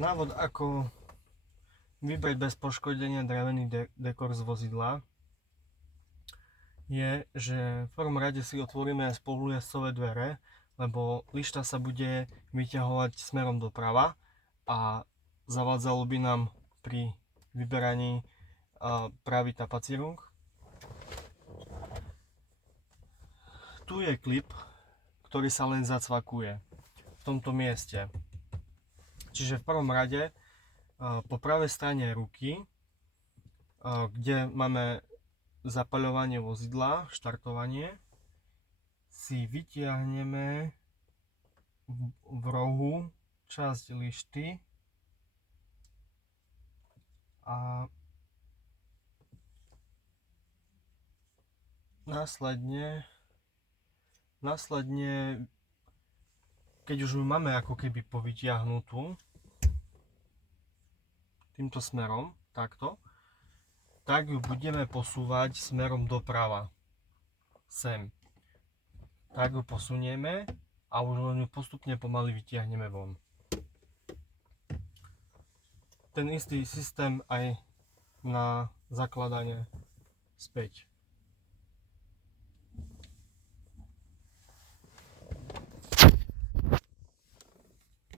Návod, ako vybrať bez poškodenia drevený dekor z vozidla, je, že v prvom rade si otvoríme spolujazdcové dvere, lebo lišta sa bude vyťahovať smerom doprava a zavádzalo by nám pri vyberaní pravý tapacírung. Tu je klip, ktorý sa len zacvakuje v tomto mieste. Čiže v prvom rade po pravej strane ruky, kde máme zapaľovanie vozidla, štartovanie, si vytiahneme v rohu časť lišty a následne, keď už ju máme ako keby povytiahnutú týmto smerom, takto, tak ju budeme posúvať smerom doprava, sem. Tak ju posunieme a už ju postupne pomaly vytiahneme von. Ten istý systém aj na zakladanie späť.